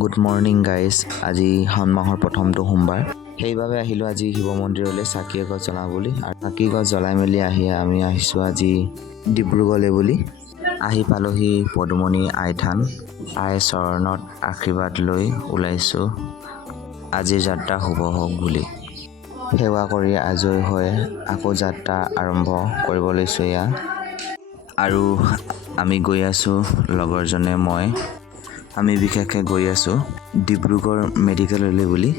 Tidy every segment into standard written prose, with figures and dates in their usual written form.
Good morning guys. আজি শাওণ মাহৰ প্ৰথমটো সোমবাৰ, সেইবাবে আহিলোঁ আজি শিৱ মন্দিৰলৈ চাকি এগছ জ্বলাওঁ বুলি। আৰু চাকি গছ জ্বলাই মেলি আমি আহিছোঁ আজি ডিব্ৰুগড়লৈ বুলি। আহি পালোহি পদুমণি আই থান। আই চৰণত আশীৰ্বাদ লৈ ওলাইছোঁ আজিৰ যাত্ৰা শুভ হওক বুলি। সেৱা কৰি আজৰি হৈ আকৌ যাত্ৰা আৰম্ভ কৰিব লৈছোঁ এয়া। আৰু আমি গৈ আছোঁ লগৰজনে মই। আমি বিশেষকৈ গৈ আছোঁ ডিব্ৰুগড় মেডিকেললৈ বুলি।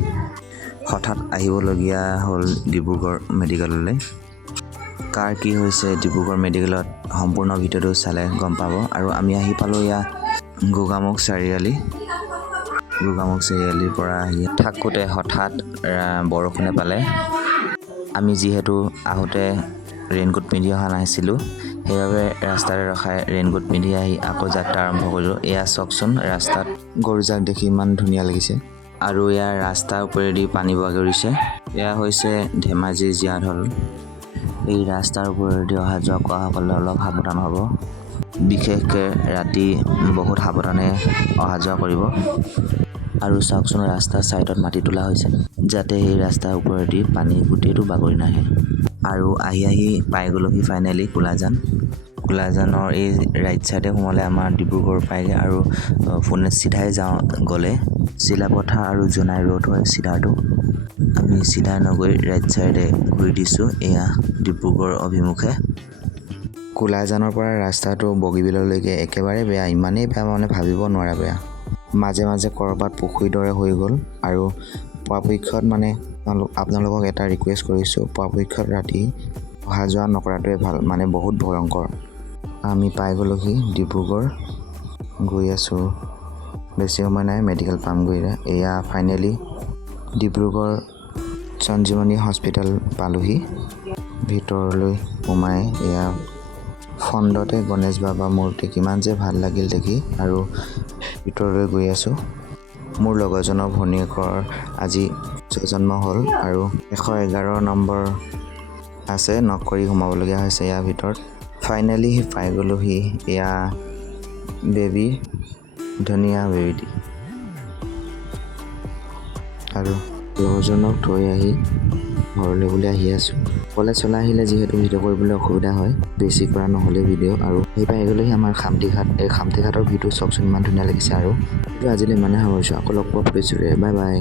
হঠাৎ আহিবলগীয়া হ'ল ডিব্ৰুগড় মেডিকেললৈ। কাৰ কি হৈছে ডিব্ৰুগড় মেডিকেলত সম্পূৰ্ণ ভিডিঅ'টো চালে গম পাব। আৰু আমি আহি পালোঁ এয়া গোগামুখ চাৰিআলিৰ পৰা আহি থাকোঁতে হঠাৎ বৰষুণে পালে। আমি যিহেতু আহোঁতে ৰেইনকোট পিন্ধি অহা নাছিলোঁ, সেইবাবে ৰাস্তাতে ৰখাই ৰেইনকোট পিন্ধি আহি আকৌ যাত্ৰা আৰম্ভ কৰিলোঁ। এয়া চাওকচোন, ৰাস্তাত গৰুজাক দেখি ইমান ধুনীয়া লাগিছে। আৰু ইয়াৰ ৰাস্তাৰ ওপৰেদি পানী বাগৰিছে। এয়া হৈছে ধেমাজিৰ জীয়াঢল। এই ৰাস্তাৰ ওপৰেদি অহা যোৱা কৰাসকলে অলপ সাৱধান হ'ব, বিশেষকৈ ৰাতি বহুত সাৱধানে অহা যোৱা কৰিব। আৰু চাওকচোন, ৰাস্তাৰ ছাইডত মাটি তোলা হৈছে যাতে সেই ৰাস্তাৰ ওপৰেদি পানী গোটেইটো বাগৰি নাহে। আৰু আহি পাই গ'লোহি ফাইনেলি কোলাজানৰ এই ৰাইট ছাইডে সোমালে আমাৰ ডিব্ৰুগড় পায়গৈ। আৰু চিধাই গ'লে চিলাপথাৰ আৰু জোনাই ৰোড হয় চিধাটো। আমি চিধাই নগৈ ৰাইট ছাইডে ঘূৰি দিছোঁ এয়া ডিব্ৰুগড় অভিমুখে। কোলাজানৰ পৰা ৰাস্তাটো বগীবিললৈকে একেবাৰে বেয়া, ইমানেই বেয়া মানে ভাবিব নোৱাৰা বেয়া। মাজে মাজে ক'ৰবাত পুখুৰীৰ দৰে হৈ গ'ল। আৰু পৰাপক্ষত মানে আপোনালোকক এটা ৰিকুৱেষ্ট কৰিছোঁ, পৰাপক্ষত ৰাতি অহা যোৱা নকৰাটোৱে ভাল, মানে বহুত ভয়ংকৰ। আমি পাই গ'লোহি ডিব্ৰুগড়, গৈ আছোঁ, বেছি সময় নাই মেডিকেল পামগৈ। এয়া ফাইনেলি ডিব্ৰুগড় সঞ্জীৱনী হস্পিটেল পালোহি। ভিতৰলৈ সোমাই এয়া ফ্ৰণ্টতে গণেশ বাবা মূৰ্তি, কিমান যে ভাল লাগিল দেখি। আৰু ভিতৰলৈ গৈ আছোঁ। মোৰ লগৰজনৰ ভনীয়েকৰ আজি জন্ম হ'ল আৰু 111 নম্বৰ আছে, নক কৰি সোমাবলগীয়া হৈছে ইয়াৰ ভিতৰত। ফাইনেলি পাই গ'লোহি এয়া বেবী, ধুনীয়া বেবী। আৰু লগৰজনক থৈ আহি ঘৰলৈ বুলি আহি আছোঁ। কলেজ চলাই আহিলে যিহেতু ভিডিঅ' কৰিবলৈ অসুবিধা হয়, বেছি কৰা নহ'লে ভিডিঅ'। আৰু সেই পাই গ'লেহি আমাৰ খামটিঘাট। এই খামটিঘাটৰ ভিডিঅ' চাওকচোন, ইমান ধুনীয়া লাগিছে। আৰু আজিলৈ ইমানে সামৰিছোঁ, আকৌ লগ পোৱা প্ৰতিশ্ৰুতিৰে। Bye bye.